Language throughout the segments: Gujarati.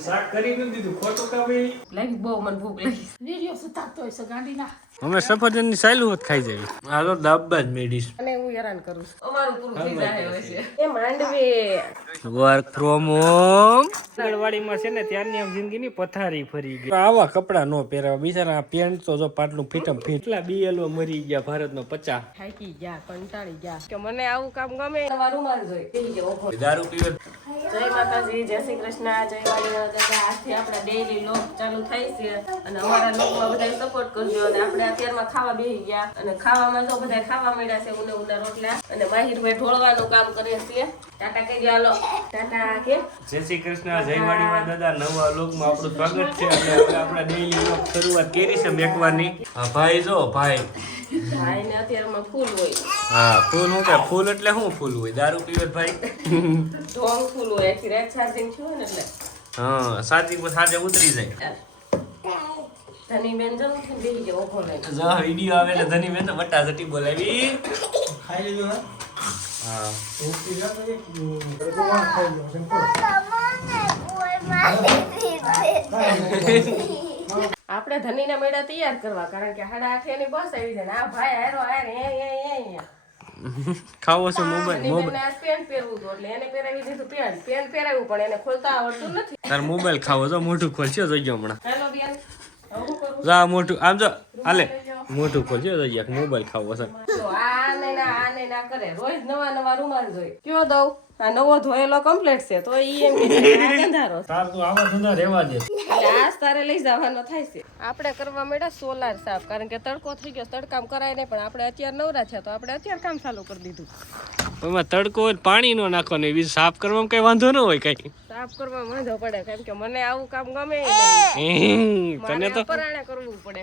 શાક કરી નથી દીધું ખોટું કામ લાગી બહુ મને ભૂખ લાગી. વીડિયો સુતારતો હોય છે ગાંડીના. અમે સફરજનની સાયલું હોત ખાઈ જાય આ તો દાબા જ મેડીશ. અને હું હેરાન કરું છું. અમારું પૂરું થઈ જાય હવે છે એ માંડવી. વર્ક ફ્રોમ હોમ આંગણવાડીમાં છે ને ત્યારની આમ જિંદગીની પથારી ફરી ગઈ. આવા કપડા નો પહેરાવા. બિચારા પેન્ટ તો જો પાટલું ફીટમ ફીટ. એટલા બીએલઓ મરી ગયા ભારતનો પચા થાકી ગયા કંટાળી ગયા. કે મને આવું કામ ગમે? તમારું જોઈ. દારૂ પીવે. જય માતાજી જય શ્રી કૃષ્ણ જય વાલીના દાદા આજથી આપણે ડેઈલી લોક ચાલુ થાય છે. અને અમારા લોકમાં બધા સપોર્ટ કરજો. અને આપણે અત્યારમાં ખાવા બેસી ગયા. અને ખાવામાં તો બધા ખાવા મળ્યા છે ઉને ઉના રોટલા. અને માહિરભાઈ ઢોળવાનું કામ કરે છે. ટાટા કહી દો ટાટા કે? જય શ્રી કૃષ્ણ જય વાડીમાં દાદા. નવા લોકમાં આપણું સ્વાગત છે. અને હવે આપણા ડેઈલી લોક શરૂઆત કરી છે મેકવાની. ભાઈ જો ભાઈ. ભાઈ ને અત્યારમાં ફૂલ હોય. હા ફૂલ હું કે? ફૂલ એટલે શું ફૂલ હોય? દારૂ પીવે ભાઈ? ઢોંગ ફૂલ હોય. આખી રાત ચાર્જિંગ ને એટલે. હા સાચી સાંજે ઉતરી જાય. ધની બેન જવું છે ને બેસી જાઓ ઓખો લઈને જો વીડિયો આવે એટલે ધની બેન તો વટા જટી બોલાવી હા? આપણે ધનીના મેળા તૈયાર કરવા કારણ કે સાડા આઠે ની બસ આવી જાય આ ભાઈ હારો હાર એ એ એ ખાવો છે મોબાઈલ મોબાઈલ. ધનીબેનને આજ પેન્ટ પહેરવું હતું એટલે એને પહેરાવી દીધું પેન્ટ પેન્ટ પહેરાવ્યું પણ એને ખોલતા આવડતું નથી. તાર મોબાઈલ ખાવો જો મોઢું ખોલશે જોઈજો હમણાં. જા મોઢું આમ જો હાલે. મોઢું ખોલજો જોઈજો મોબાઈલ ખાવો છે. આ આ કરે. રોજ નવા નવા રૂમાલ જોઈ કયો દઉં? આ નવો ધોયેલો કમ્પ્લીટ છે તો ઈ એમ કે અંધારો આ તાર તો આવા ધંધા રહેવા દે. આજ તારે લઈ જવાનો થાય છે. આપણે કરવા મળ્યા સોલાર સાફ કારણ કે તડકો થઈ ગયો તડકામ કરાય નહીં પણ આપણે અત્યારે નવરા છે તો આપણે અત્યારે કામ ચાલુ કરી દીધું. એમાં તડકો હોય પાણી નો નાખો ને બીજું સાફ કરવામાં કઈ વાંધો ન હોય કઈ. સાફ કરવા વાંધો પડે કેમ કે મને આવું કામ ગમે નહીં. તને તો પરાણે કરવું પડે.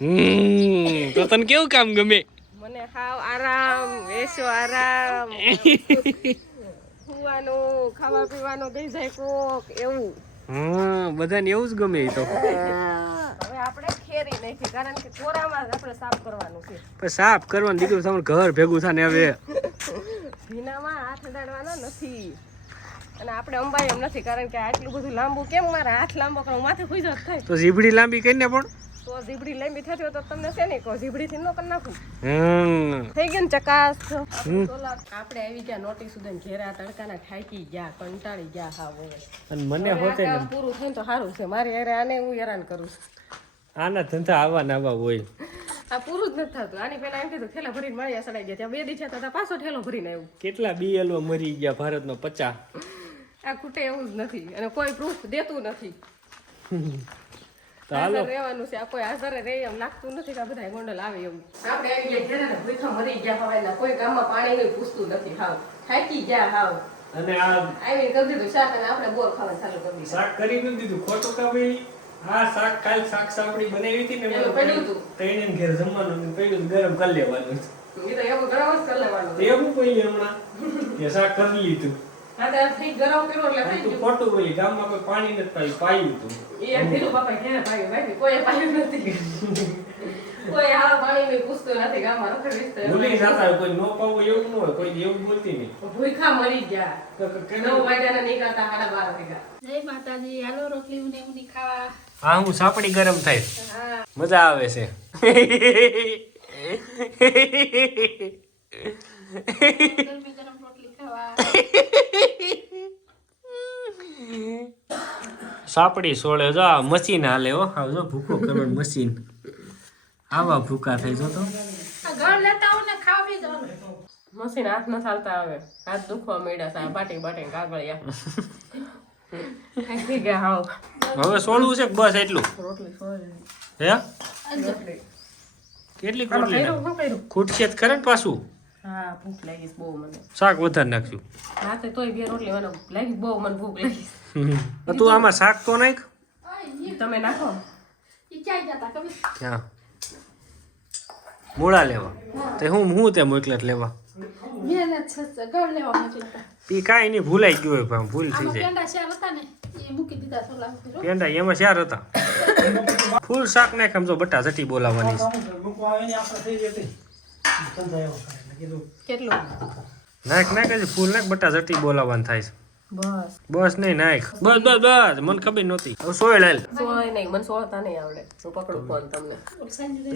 હમ, તો તને કેવું કામ ગમે? મને હાવ આરામ વેસો આરામ. સુવાનું ખાવા પીવાનું દઈ જાય કોક એવું. હા બધાને એવું જ ગમે તો. હવે આપણે ખેરી નથી કારણ કે કોરામાં આપણે સાફ કરવાનું છે. પણ સાફ કરવાનું દીકરું તમારું ઘર ભેગું થાય ને હવે. ભીનામાં હાથ અડાડવાના નથી. અને આપણે અંબાઈ એમ નથી કારણ કે આટલું બધું લાંબુ કેમ મારા? હાથ લાંબો કરો માથે ખુઈ થાય. તો જીભડી લાંબી કરીને પણ? તો ઝીબડી લાંબી થતી હોય તો તમને છે ને કહો ઝીબડીથી ન કરી નાખું. હમ. થઈ ગયું ને ચકાસ. આપણે આવી ગયા નોટિસ સુધી ઘેરા તડકાના થાકી ગયા કંટાળી ગયા હા હવે અને મને હોતે પૂરું થઈને તો સારું છે. મારે હારે આને હું હેરાન કરું છું. આના ધંધા આવા ને આવા હોય. આ પૂરું જ નથી થતું. આની પેલા એમ કીધું ઠેલા ભરીને મળ્યા સડાઈ ગયા ત્યાં બે દી થતા પાછો ઠેલો ભરીને આવ્યું. કેટલા બીએલઓ મરી ગયા ભારતનો પચા આ ખૂટે એવું જ નથી. અને કોઈ પ્રૂફ દેતું નથી. તો હાલો. હાજર રહેવાનું છે. આ કોઈ હાજર રહે એમ લાગતું નથી કે બધા ગોંડલ આવે એવું આપણે આવી ગયા ઘેરે ભૂખા મરી ગયા હવાના કોઈ ગામમાં પાણી નહીં પૂછતું નથી હાવ. થાકી ગયા હાવ. અને આ આવી કરી દીધું શાક અને આપણે બોર ખાવાનું ચાલુ કરી શાક કરી નથી દીધું. ખોટું કામ એ. શાક કાલ શાક સાપડી બનાવી હતી ને એનું પડ્યું હતું. તઈને ઘેર જમવાનું ને પડ્યું ગરમ કરી લેવાનું એ તો એવું ગરમ જ કરી લેવાનું એવું કોઈ હમણાં કે શાક કરી લીધું. હા ગરમ કર્યું એટલે તું ખોટું બોલી ગામમાં કોઈ પાણી નથી પાયું પાયું તું. એ એમ બાપા ઘેરે ભાઈ ભાઈ કોઈ પાયું નથી. કોઈ હાવ પાણી નહીં પૂછતું નથી ગામમાં રખડ વિસ્તરે ભૂલી જતા કોઈ નો પાવું એવું ન હોય કોઈ એવું બોલતી નહીં. ભૂખા મરી ગયા. તો કે- કે- નવ વાગ્યાના નીકળતા સાડા બાર વાગ્યા. જય માતાજી હાલો રોટલી ઉને ઉની ખાવા. હા હું સાપડી ગરમ થાય. મજા આવે છે. ગરમી સાપડી સોળે જો આ મશીન હાલે હો. જો ભૂકો કરવાનું મશીન. આવા ભૂકા થઈ જો તો ઘર લેતા આવો ને ખાવા બી મશીન હાથ ન ચાલતા આવે. હાથ દુખવા મળ્યા છે. બાટી બાટી કાગળિયા. હાવ. હવે સોળવું છે બસ એટલું? હે? કેટલી ખૂટશે ખરે ને પાછું? હા ભૂખ લાગી બહુ મને. શાક વધારે નાખ્યું રાતે તોય બે રોટલી મને લાગી બહુ મને ભૂખ લાગી તું આમાં શાક તો નાખ? તમે નાખો. ક્યાં? મૂળા લેવા. તે હું હું તે મોકલેટ લેવા. પી કાંઈ નહીં ભૂલાઈ ગયું હોય પણ ભૂલ થઈ જાય. પેંડા એમાં ચાર હતા. ફૂલ શાક નાખ તો બટા બોલાવવાની છે. કેટલું નાખ નાખ ફૂલ નાખ બટા જટી બોલાવવાનું થાય છે. બસ. બસ નહીં નાખ. બસ બસ બસ મને ખબર નહોતી. હવે સોય લાલ. સોય નહીં મને સોળતા નહીં આવડે. હું પકડું ફોન તમને.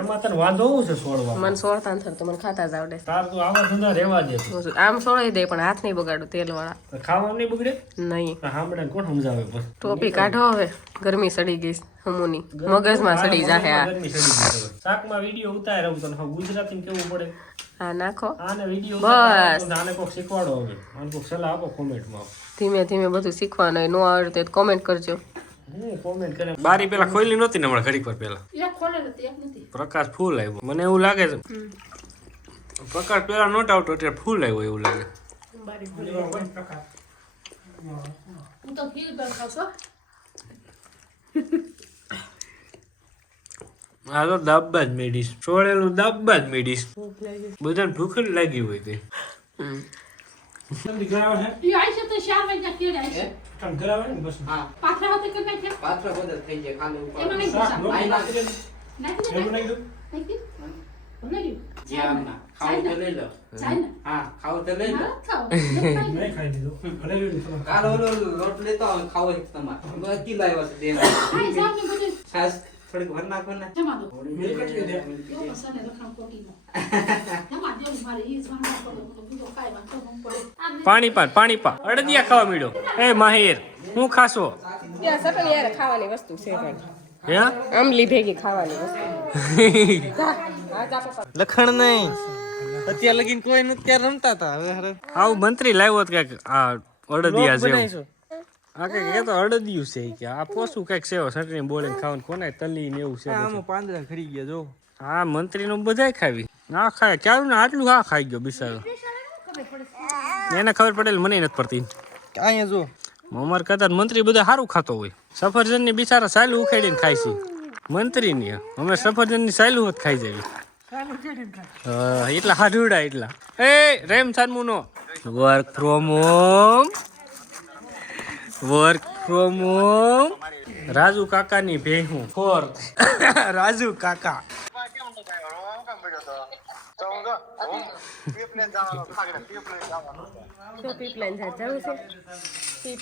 એમાં તને વાંધો શું છે સોળવા મને સોળતા નથી તો મને ખાતા જ આવડે. તાર તો આવા ધંધા રહેવા દે. હું આમ સોળાઈ દે પણ હાથ નહીં બગાડું તેલ વાળા ખાવા નહીં બગડે? નહીં. સાંભળે કોણ સમજાવે બસ? ટોપી કાઢો હવે. ગરમી સડી ગઈ હમુની. મગજમાં સડી જાહે આ. શાકમાં વીડિયો ઉતાર આવું તને ગુજરાતીમાં કેવું પડે? હા નાખો. આને વીડિયો બસ. આને કોક શીખવાડો હવે. આને કોક સલાહ આપો કોમેન્ટમાં. ધીમે ધીમે બધું શીખવાનું હોય નો આવડે તો કોમેન્ટ કરજો. હું કોમેન્ટ કરે. બારી પેલા ખોલી નહોતી ને હમણાં ઘડીક વાર પેલા? પ્રકાશ ફૂલ આવ્યો. મને એવું લાગે છે. પ્રકાશ પેલા નોટ આવતો એટલે ફૂલ આવ્યો એવું લાગે. પર આ તો દાબા જ મેડીશ છોડેલું દાબા જ મેડીશ બધાને ભૂખ જ લાગી હોય તે. હમ. ઈ આઈ છે તો ચાર વાગ્યા કેડ આઈ છે. હા? પાથરા હોતે કે નાખ્યા પાત્ર બદલ થઈ જાય ખાલી ઉપર. એમાં નહીં ઘુસા. આઈ નાખી નાખી દે નાખી દે ભલે ગયું. જ્યાં ના. ખાવું તો લઈ લો. હા ખાવું તો લઈ લો. ખાઈ લે. કાલ ઓલો લોટ લેતો ખાવ તમારે. બસ લાવ્યા છે થોડીક ભર નાખો ને જમા દો. તો પસાને લખાણ ખોટીનો. જમા દો મારે ઈ જ વાંધો બીજો કાંઈ વાંધો ન પડે. પાણી પાન પાણી પા અડદિયા ખાવા મળ્યો એ માહિર હું ત્યાં યાર ખાવાની વસ્તુ છે હે? આમલી ભેગી ખાવાની વસ્તુ. લખણ નહીં. અત્યારે લગીન કોઈ નથી ત્યારે રમતા હતા. હવે આવું મંત્રી લાવ્યો તો કંઈક આ અડદિયા જેવું. આ કંઈક એ તો અડદિયું છે કે. આ પોસું કંઈક સેવો ચટણી બોલીને ખાવાનું. કોને તલી ને એવું છે આમાં પાંદડા ખરી ગયા જો. હા મંત્રી નું બધાય ખાવી. ના ખાય. ક્યારું ને આટલું હા ખાઈ ગયો બિસારો એને ખબર પડેલ મને નથી પડતી. અહીંયા જો. કદાચ મંત્રી બધા સારું ખાતો હોય. સફરજનની બિચારા સાયલું ઉખેડીને ખાય છે. મંત્રી ની અમે સફરજનની સાયલું હોત ખાઈ જઈએ એટલા હાડુડા એટલા. એ રેમ સાનમુ નો work from home work from home Raju કાકા ની ભેહું ફોર રાજુ કાકા. આપડે જવું છે?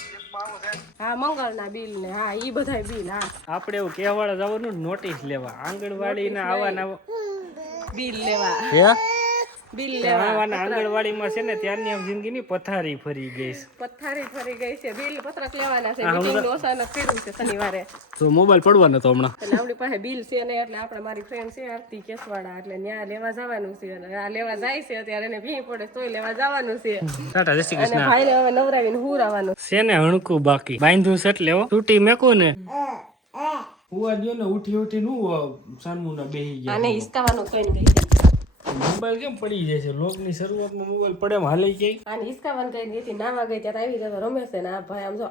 હા મંગળના બિલ ને હા ઈ બધાય બિલ હા. આપણે એવું કેવાળા જવાનું નોટિસ લેવા. આંગણવાડી ના આવા બિલ લેવા. બિલ લેવા. આંગણવાડીમાં છે ને ત્યારની આમ જિંદગીની પથારી ફરી ગઈ છે. પથારી ફરી ગઈ છે. બિલ પત્રક લેવાના છે. મીટિંગ હમણાં- કર્યું છે શનિવારે. તો મોબાઈલ પડવાનો તો હમણાં. એટલે આપણી પાસે બિલ છે ને એટલે આપણે મારી ફ્રેન્ડ છે આરતી કેસવાડા એટલે ત્યાં લેવા જવાનું છે અને આ લેવા જાય છે અત્યારે એને ભી પડે તોય લેવા જવાનું છે. ટાટા જય શ્રી કૃષ્ણ. ભાઈને હવે નવરાવીને હું આવવાનું છે ને હણકું બાકી. બાંધ્યું છે એટલે હો. તૂટી મેકું ને. હું ઉઠી ઉઠી નું સાનમુ ના બેહી ગયા. આને હિસકાવાનું કઈ ગઈ મોબાઈલ કેમ પડી જાય છે? લોકની શરૂઆતમાં મોબાઈલ પડે એમ હાલે કે આને હિસકાવાનું કઈ ગઈ હતી નાવા ગઈ ત્યારે આવી જતો રમેશ ને આ ભાઈ આમ જો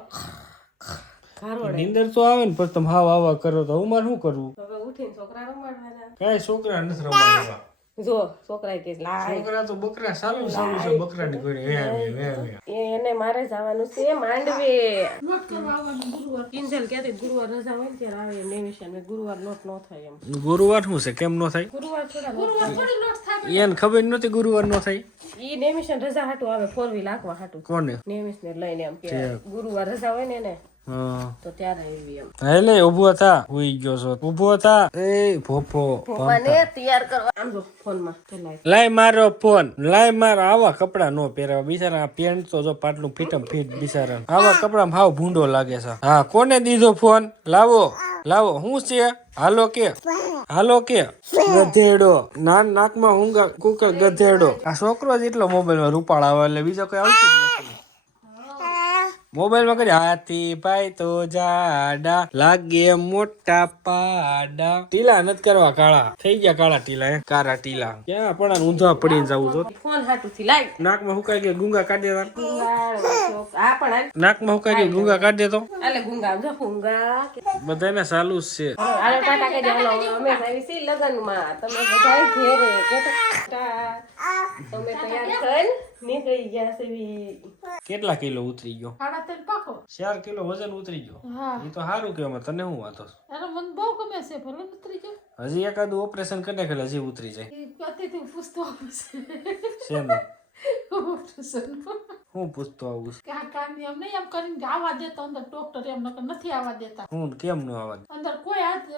નીંદર તો આવે ને પણ તમે હાવ આવા કરો તો હું મારે શું કરવું? હવે ઉઠીને છોકરા રમાડવાના. કાંઈ છોકરા નથી રમાડવા જો છોકરા કે છોકરા તો બકરા સારું સારું છે બકરા ની ઘરે હે હે હે હે. એને મારે જવાનું છે માંડવે. લોટ કરવા આવવાનું ગુરુવાર. કિંજલ કહેતી ગુરુવાર રજા હોય ને ત્યારે આવે નેમિશન ગુરુવાર લોટ નો થાય એમ. ગુરુવાર શું છે? કેમ નો થાય? ગુરુવાર થોડા ગુરુવાર થોડી લોટ થાય. એને ખબર નહોતી ગુરુવાર નો થાય? ઈ નેમિશન રજા હાટું આવે ફોર વ્હીલ આંકવા હાટું. કોને? નેમિશ ને લઈને એમ કે ગુરુવાર રજા હોય ને એને. તો ત્યારે એવી એમ. એટલે ઊભો હતા ઉઈ ગયો છો. ઊભો હતા એ ભોપો મને તૈયાર કરવા. આમ જો ફોનમાં. લાય. મારો ફોન. લાય મારો. આવા કપડા નો પહેરાવા. બિચારા પેન્ટ તો જો પાટલું ફીટમ ફીટ બિચારા આવા કપડા હાવ ભૂંડો લાગે છે. હા કોને દીધો ફોન? લાવો. લાવો. હું છે? હાલો કે. હાલો કે. ગધેડો. નાન નાકમાં હુંગા કુકર ગધેડો. આ છોકરો જ એટલો મોબાઈલમાં રૂપાળ આવે એટલે બીજો કોઈ આવતું જ નથી. મોબાઈલમાં કરી હાથી ભાઈ તો જાડા લાગે મોટા પાડા. ટીલા નથી કરવા કાળા. થઈ ગયા કાળા ટીલા કાળા કારા ટીલા. ક્યાં? પણ ઊંધા પડીને જવું તો ફોન હાટું થી લાઈ નાકમાં હુકાઈ ગયા ગુંગા કાઢી દેતા. નાકમાં હુકાઈ ગયા ગુંગા કાઢી દેતો આલે ગુંગા જો ગુંગા બધાને ચાલુ જ છે. હાલો ટાટા કહી દે. અમે આવી સી લગનમાં. તમે બધા ઘેરે કે તમે તૈયાર થઈને નીકળી ગયા છે કેટલા કિલો ઉતરી ગયો સાડા ત્રણ પાકો. ચાર કિલો વજન ઉતરી ગયો હા. એ તો સારું કહેવાય તને શું વાતો? અરે મને બહુ ગમે છે. ભલે ઉતરી જાય. હજી એકાદું ઓપરેશન કરી નાખેલ હજી ઉતરી જાય અત્યારથી પૂછતો આવશે. છે ને ઓપરેશન. હું પૂછતો આવું છું કે આ કામ એમ નહીં એમ કરીને કે આવવા દેતા અંદર ડોક્ટર એમ નકર નથી આવવા દેતા હું કેમ નો આવવા અંદર કોઈ હાથ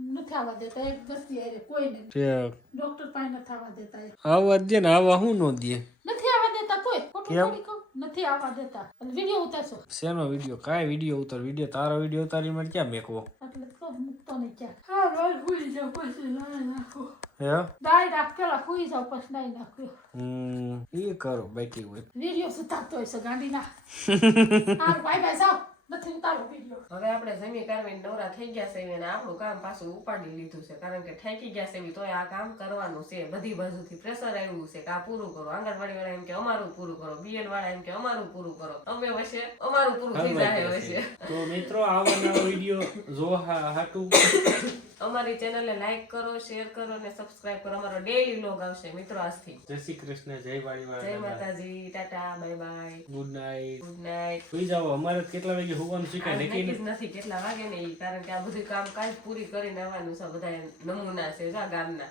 નથી આવવા દેતા એક દસ્તી હારે કોઈ નહીં તે ડોક્ટર પાસે નથી આવવા દેતા એ. આવા દે ને આવા હું નો દે નથી આવવા દેતા તોય ખોટું કેમ? થોડી કહું નથી આવવા દેતા એટલે વીડિયો ઉતારશો શેનો વીડિયો કાંઈ વીડિયો ઉતાર વીડિયો તારો વીડિયો ઉતારી મને ક્યાં મેકવો એટલે તો મૂકતો નહીં ક્યાંક હા રોજ ભૂલી જાવ પછી નાઈ નાખો હે દાઈ રાખ પેલા સુઈ જાવ પછી નાઈ નાખ્યો હમ એ કરો બાકી હોય વીડિયો સુધારતો હોય છે ગાંડીના હા બાય બાય જાઓ નથી ઉતારો વીડિયો હવે આપણે જમી કરવીને નવરા થઈ ગયા છે અને આપણું કામ પાછું ઉપાડી લીધું છે. કારણ કે ઠેકી ગયા છે તો આ કામ કરવાનું છે. બધી બાજુથી પ્રેશર આવ્યું છે કે આ પૂરું કરો આંગણવાડી વાળા એમ કે અમારું પૂરું કરો બીએડ વાળા એમ કે અમારું પૂરું કરો. અમે વચ્ચે અમારું પૂરું થઈ જાય વચ્ચે. તો મિત્રો આવા નવા વીડિયો જો હાટું. અમારી ચેનલને લાઈક કરો શેર કરો અને સબસ્ક્રાઇબ કરો. અમારો ડેઈલી લોગ આવશે મિત્રો આજથી. જય શ્રી કૃષ્ણ જય જય માતાજી tata bye bye good night good night સુઈ જાઓ અમારે કેટલા વાગે હોવાનું કે નક્કી નથી? કેટલા વાગે ને કારણ કે આ બધું કામ કાજ પૂરી કરીને આવવાનું છે બધા નમૂના છે જા ગામના.